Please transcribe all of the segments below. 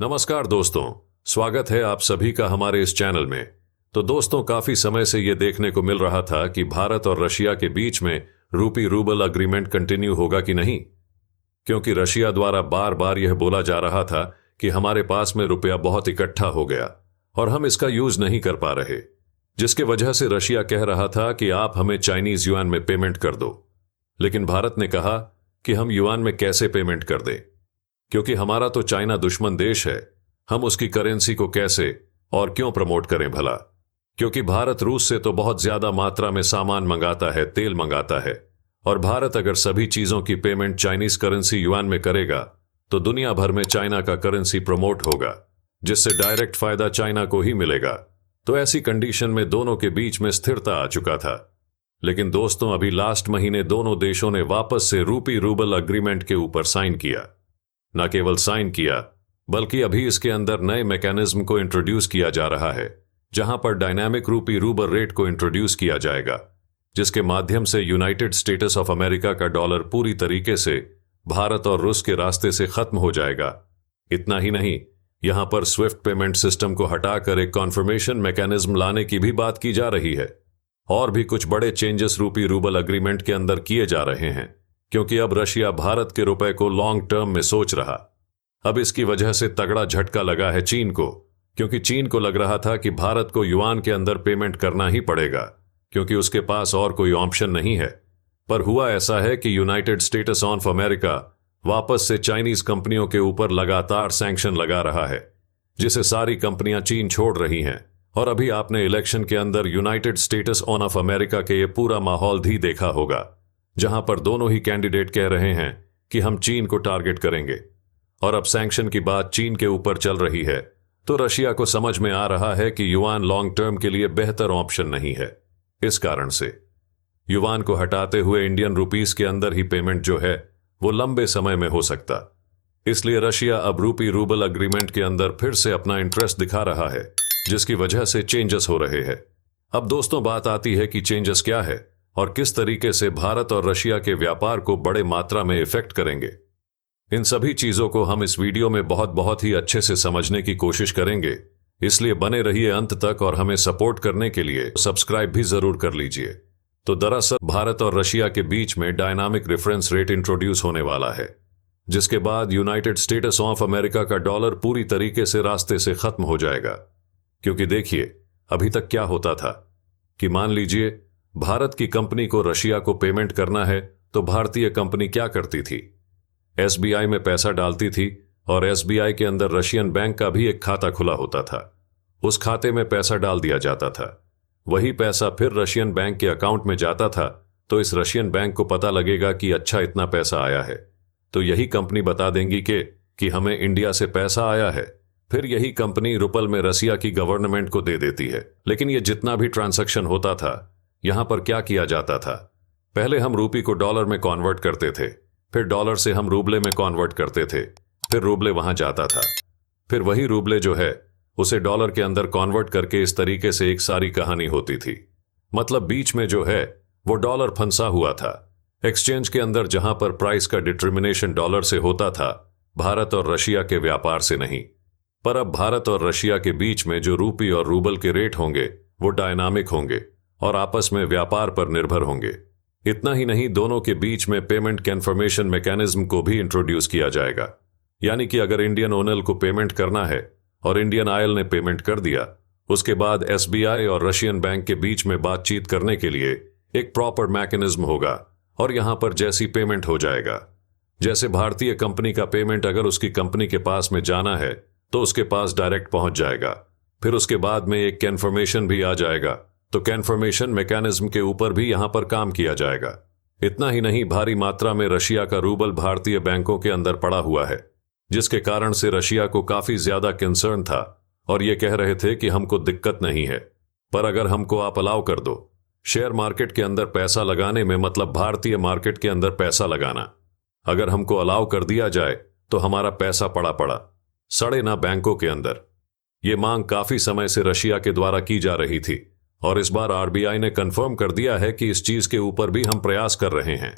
नमस्कार दोस्तों। स्वागत है आप सभी का हमारे इस चैनल में। तो दोस्तों, काफी समय से ये देखने को मिल रहा था कि भारत और रशिया के बीच में रूपी रूबल अग्रीमेंट कंटिन्यू होगा कि नहीं, क्योंकि रशिया द्वारा बार बार यह बोला जा रहा था कि हमारे पास में रुपया बहुत इकट्ठा हो गया और हम इसका यूज नहीं कर पा रहे, जिसके वजह से रशिया कह रहा था कि आप हमें चाइनीज युआन में पेमेंट कर दो। लेकिन भारत ने कहा कि हम युआन में कैसे पेमेंट कर दें, क्योंकि हमारा तो चाइना दुश्मन देश है। हम उसकी करेंसी को कैसे और क्यों प्रमोट करें भला, क्योंकि भारत रूस से तो बहुत ज्यादा मात्रा में सामान मंगाता है, तेल मंगाता है। और भारत अगर सभी चीजों की पेमेंट चाइनीज करेंसी युआन में करेगा तो दुनिया भर में चाइना का करेंसी प्रमोट होगा, जिससे डायरेक्ट फायदा चाइना को ही मिलेगा। तो ऐसी कंडीशन में दोनों के बीच में स्थिरता आ चुका था। लेकिन दोस्तों, अभी लास्ट महीने दोनों देशों ने वापस से रूपी रूबल अग्रीमेंट के ऊपर साइन किया। न केवल साइन किया, बल्कि अभी इसके अंदर नए मैकेनिज्म को इंट्रोड्यूस किया जा रहा है, जहां पर डायनामिक रूपी रूबल रेट को इंट्रोड्यूस किया जाएगा, जिसके माध्यम से यूनाइटेड स्टेट्स ऑफ अमेरिका का डॉलर पूरी तरीके से भारत और रूस के रास्ते से खत्म हो जाएगा। इतना ही नहीं, यहां पर स्विफ्ट पेमेंट सिस्टम को हटाकर एक कॉन्फर्मेशन मैकेनिज्म लाने की भी बात की जा रही है। और भी कुछ बड़े चेंजेस रूपी रूबल अग्रीमेंट के अंदर किए जा रहे हैं, क्योंकि अब रशिया भारत के रुपए को लॉन्ग टर्म में सोच रहा। अब इसकी वजह से तगड़ा झटका लगा है चीन को, क्योंकि चीन को लग रहा था कि भारत को युआन के अंदर पेमेंट करना ही पड़ेगा, क्योंकि उसके पास और कोई ऑप्शन नहीं है। पर हुआ ऐसा है कि यूनाइटेड स्टेट्स ऑफ अमेरिका वापस से चाइनीज कंपनियों के ऊपर लगातार सैंक्शन लगा रहा है, जिसे सारी कंपनियां चीन छोड़ रही हैं। और अभी आपने इलेक्शन के अंदर यूनाइटेड स्टेट्स ऑफ अमेरिका के ये पूरा माहौल भी देखा होगा, जहां पर दोनों ही कैंडिडेट कह रहे हैं कि हम चीन को टारगेट करेंगे। और अब सैंक्शन की बात चीन के ऊपर चल रही है, तो रशिया को समझ में आ रहा है कि युआन लॉन्ग टर्म के लिए बेहतर ऑप्शन नहीं है। इस कारण से युआन को हटाते हुए इंडियन रुपीस के अंदर ही पेमेंट जो है वो लंबे समय में हो सकता। इसलिए रशिया अब रूपी रूबल अग्रीमेंट के अंदर फिर से अपना इंटरेस्ट दिखा रहा है, जिसकी वजह से चेंजेस हो रहे हैं। अब दोस्तों, बात आती है कि चेंजेस क्या है और किस तरीके से भारत और रशिया के व्यापार को बड़े मात्रा में इफेक्ट करेंगे। इन सभी चीजों को हम इस वीडियो में बहुत ही अच्छे से समझने की कोशिश करेंगे, इसलिए बने रहिए अंत तक और हमें सपोर्ट करने के लिए सब्सक्राइब भी जरूर कर लीजिए। तो दरअसल भारत और रशिया के बीच में डायनामिक रेफरेंस रेट इंट्रोड्यूस होने वाला है, जिसके बाद यूनाइटेड स्टेट्स ऑफ अमेरिका का डॉलर पूरी तरीके से रास्ते से खत्म हो जाएगा। क्योंकि देखिए, अभी तक क्या होता था कि मान लीजिए भारत की कंपनी को रशिया को पेमेंट करना है, तो भारतीय कंपनी क्या करती थी, एसबीआई में पैसा डालती थी और एसबीआई के अंदर रशियन बैंक का भी एक खाता खुला होता था। उस खाते में पैसा डाल दिया जाता था, वही पैसा फिर रशियन बैंक के अकाउंट में जाता था। तो इस रशियन बैंक को पता लगेगा कि अच्छा इतना पैसा आया है, तो यही कंपनी बता देंगी कि हमें इंडिया से पैसा आया है। फिर यही कंपनी रुपल में रशिया की गवर्नमेंट को दे देती है। लेकिन ये जितना भी ट्रांजैक्शन होता था, यहां पर क्या किया जाता था, पहले हम रूपी को डॉलर में कन्वर्ट करते थे, फिर डॉलर से हम रूबले में कन्वर्ट करते थे, फिर रूबले वहां जाता था, फिर वही रूबले जो है उसे डॉलर के अंदर कन्वर्ट करके इस तरीके से एक सारी कहानी होती थी। मतलब बीच में जो है वो डॉलर फंसा हुआ था एक्सचेंज के अंदर, जहां पर प्राइस का डिटर्मिनेशन डॉलर से होता था, भारत और रशिया के व्यापार से नहीं। पर अब भारत और रशिया के बीच में जो रूपी और रूबल के रेट होंगे वो डायनामिक होंगे और आपस में व्यापार पर निर्भर होंगे। इतना ही नहीं, दोनों के बीच में पेमेंट कन्फर्मेशन मैकेनिज्म को भी इंट्रोड्यूस किया जाएगा। यानी कि अगर इंडियन ओनल को पेमेंट करना है और इंडियन ऑयल ने पेमेंट कर दिया, उसके बाद एसबीआई और रशियन बैंक के बीच में बातचीत करने के लिए एक प्रॉपर मैकेनिज्म होगा और यहां पर जैसी पेमेंट हो जाएगा, जैसे भारतीय कंपनी का पेमेंट अगर उसकी कंपनी के पास में जाना है तो उसके पास डायरेक्ट पहुंच जाएगा। फिर उसके बाद में एक कन्फर्मेशन भी आ जाएगा, तो कन्फर्मेशन मैकेनिज्म के ऊपर भी यहां पर काम किया जाएगा। इतना ही नहीं, भारी मात्रा में रशिया का रूबल भारतीय बैंकों के अंदर पड़ा हुआ है, जिसके कारण से रशिया को काफी ज्यादा कंसर्न था और ये कह रहे थे कि हमको दिक्कत नहीं है, पर अगर हमको आप अलाउ कर दो शेयर मार्केट के अंदर पैसा लगाने में, मतलब भारतीय मार्केट के अंदर पैसा लगाना, अगर हमको अलाउ कर दिया जाए तो हमारा पैसा पड़ा सड़े ना बैंकों के अंदर। ये मांग काफी समय से रशिया के द्वारा की जा रही थी और इस बार आरबीआई ने कंफर्म कर दिया है कि इस चीज के ऊपर भी हम प्रयास कर रहे हैं।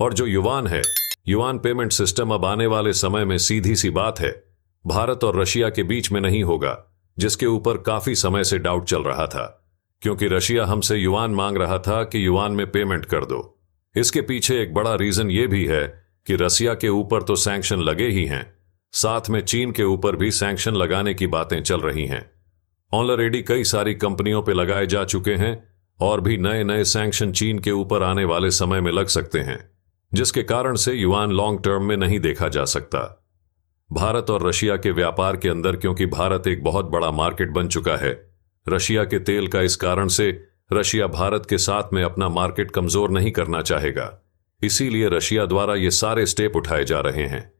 और जो युआन है, युआन पेमेंट सिस्टम अब आने वाले समय में सीधी सी बात है भारत और रशिया के बीच में नहीं होगा, जिसके ऊपर काफी समय से डाउट चल रहा था, क्योंकि रशिया हमसे युआन मांग रहा था कि युआन में पेमेंट कर दो। इसके पीछे एक बड़ा रीजन ये भी है कि रशिया के ऊपर तो सैंक्शन लगे ही हैं, साथ में चीन के ऊपर भी सैंक्शन लगाने की बातें चल रही हैं। ऑलरेडी कई सारी कंपनियों पे लगाए जा चुके हैं और भी नए नए सैंक्शन चीन के ऊपर आने वाले समय में लग सकते हैं, जिसके कारण से युआन लॉन्ग टर्म में नहीं देखा जा सकता। भारत और रशिया के व्यापार के अंदर, क्योंकि भारत एक बहुत बड़ा मार्केट बन चुका है रशिया के तेल का, इस कारण से रशिया भारत के साथ में अपना मार्केट कमजोर नहीं करना चाहेगा। इसीलिए रशिया द्वारा ये सारे स्टेप उठाए जा रहे हैं।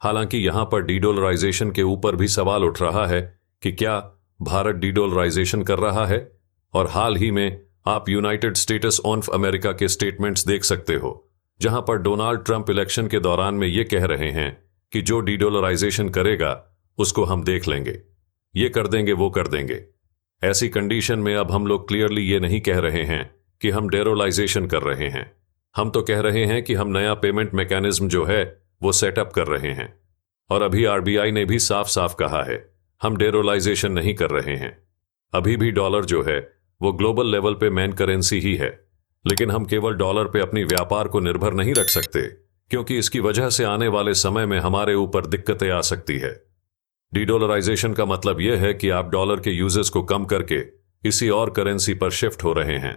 हालांकि यहां पर डीडॉलराइजेशन के ऊपर भी सवाल उठ रहा है कि क्या भारत डीडॉलराइजेशन कर रहा है, और हाल ही में आप यूनाइटेड स्टेट्स ऑफ अमेरिका के स्टेटमेंट्स देख सकते हो, जहां पर डोनाल्ड ट्रंप इलेक्शन के दौरान में ये कह रहे हैं कि जो डीडॉलराइजेशन करेगा उसको हम देख लेंगे, ये कर देंगे, वो कर देंगे। ऐसी कंडीशन में अब हम लोग क्लियरली ये नहीं कह रहे हैं कि हम डेरोलाइजेशन कर रहे हैं, हम तो कह रहे हैं कि हम नया पेमेंट मैकेनिज्म जो है वो सेटअप कर रहे हैं। और अभी आरबीआई ने भी साफ साफ कहा है हम डेरोलाइजेशन नहीं कर रहे हैं। अभी भी डॉलर जो है वो ग्लोबल लेवल पे मेन करेंसी ही है, लेकिन हम केवल डॉलर पे अपनी व्यापार को निर्भर नहीं रख सकते, क्योंकि इसकी वजह से आने वाले समय में हमारे ऊपर दिक्कतें आ सकती है। डीडॉलराइजेशन का मतलब यह है कि आप डॉलर के यूजेस को कम करके किसी और करेंसी पर शिफ्ट हो रहे हैं।